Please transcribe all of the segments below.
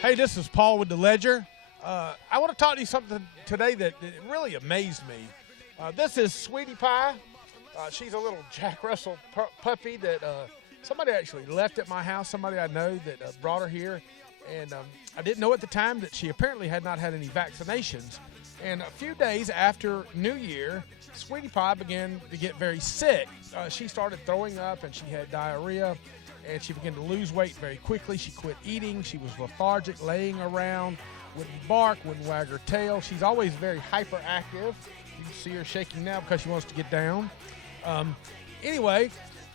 Hey, this is Paul with the Ledger. I want to talk to you something today that really amazed me. This is Sweetie Pie. She's a little Jack Russell puppy that somebody actually left at my house, somebody I know that brought her here. And I didn't know at the time that she apparently had not had any vaccinations. And a few days after New Year, Sweetie Pie began to get very sick. She started throwing up and she had diarrhea. And she began to lose weight very quickly. She quit eating. She was lethargic, laying around, wouldn't bark, wouldn't wag her tail. She's always very hyperactive. You can see her shaking now because she wants to get down. Anyway,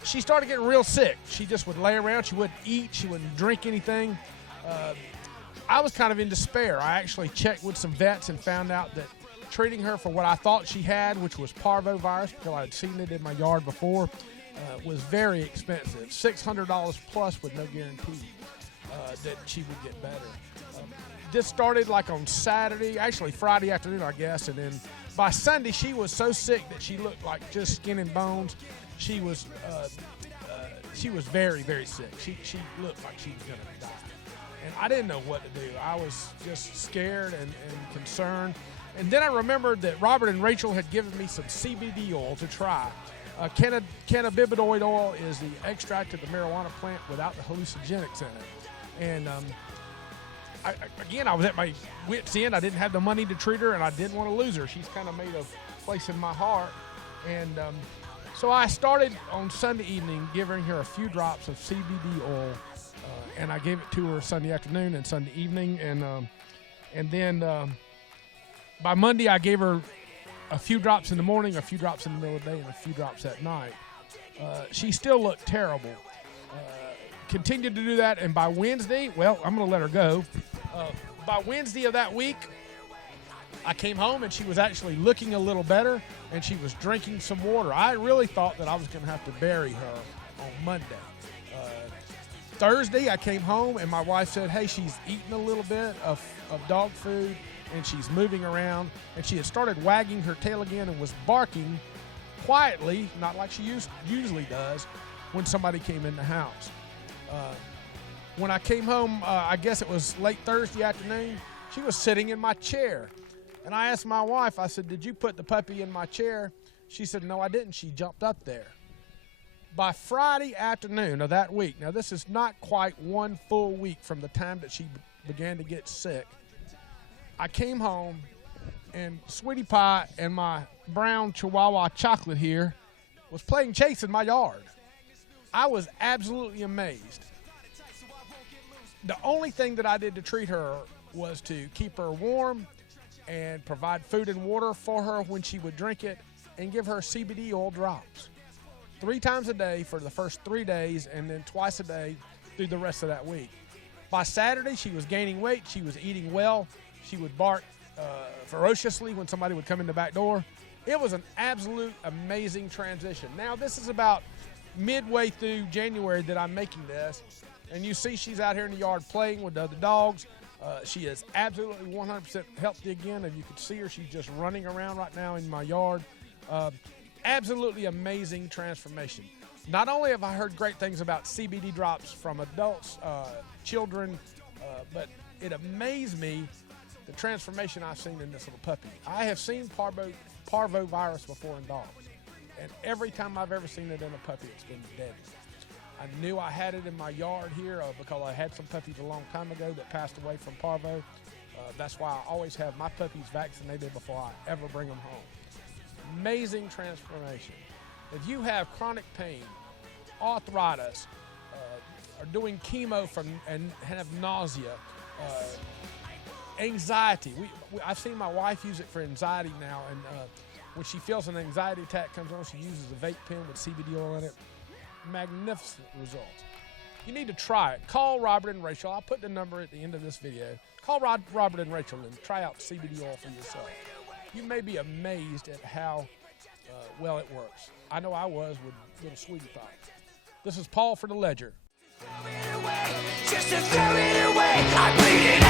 she started getting real sick. She just would lay around. She wouldn't eat. She wouldn't drink anything. I was kind of in despair. I actually checked with some vets and found out that treating her for what I thought she had, which was parvovirus, because I had seen it in my yard before, was very expensive, $600 plus with no guarantee that she would get better. This started like on Saturday, actually Friday afternoon, I guess, and then by Sunday she was so sick that she looked like just skin and bones. She was very, very sick. She looked like she was going to die. And I didn't know what to do. I was just scared and concerned. And then I remembered that Robert and Rachel had given me some CBD oil to try. Cannabinoid oil is the extract of the marijuana plant without the hallucinogenics in it. And I was at my wit's end. I didn't have the money to treat her, and I didn't want to lose her. She's kind of made a place in my heart. And so I started on Sunday evening giving her a few drops of CBD oil, and I gave it to her Sunday afternoon and Sunday evening. And then by Monday I gave her a few drops in the morning, a few drops in the middle of the day, and a few drops at night. She still looked terrible. Continued to do that, and by Wednesday, well, I'm going to let her go. By Wednesday of that week, I came home, and she was actually looking a little better, and she was drinking some water. I really thought that I was going to have to bury her on Monday. Thursday, I came home, and my wife said, hey, she's eating a little bit of dog food, and she's moving around, and she had started wagging her tail again and was barking quietly, not like she usually does, when somebody came in the house. When I came home, I guess it was late Thursday afternoon, she was sitting in my chair. And I asked my wife, I said, did you put the puppy in my chair? She said, no, I didn't. She jumped up there. By Friday afternoon of that week, now this is not quite one full week from the time that she began to get sick, I came home, and Sweetie Pie and my brown Chihuahua Chocolate here was playing chase in my yard. I was absolutely amazed. The only thing that I did to treat her was to keep her warm and provide food and water for her when she would drink it and give her CBD oil drops 3 times a day for the first 3 days and then twice a day through the rest of that week. By Saturday, she was gaining weight. She was eating well. She would bark ferociously when somebody would come in the back door. It was an absolute amazing transition. Now, this is about midway through January that I'm making this, and you see she's out here in the yard playing with the other dogs. She is absolutely 100% healthy again, and you can see her. She's just running around right now in my yard. Absolutely amazing transformation. Not only have I heard great things about CBD drops from adults, children, but it amazed me the transformation I've seen in this little puppy. I have seen parvovirus before in dogs, and every time I've ever seen it in a puppy, it's been deadly. I knew I had it in my yard here because I had some puppies a long time ago that passed away from parvo. That's why I always have my puppies vaccinated before I ever bring them home. Amazing transformation. If you have chronic pain, arthritis, are doing chemo and have nausea, anxiety. I've seen my wife use it for anxiety now, and when she feels an anxiety attack comes on, she uses a vape pen with CBD oil in it. Magnificent results. You need to try it. Call Robert and Rachel. I'll put the number at the end of this video. Call Robert and Rachel and try out CBD oil for yourself. You may be amazed at how well it works. I know I was with little Sweetie Pie. This is Paul for the Ledger. Just to throw it away, I bleed it out.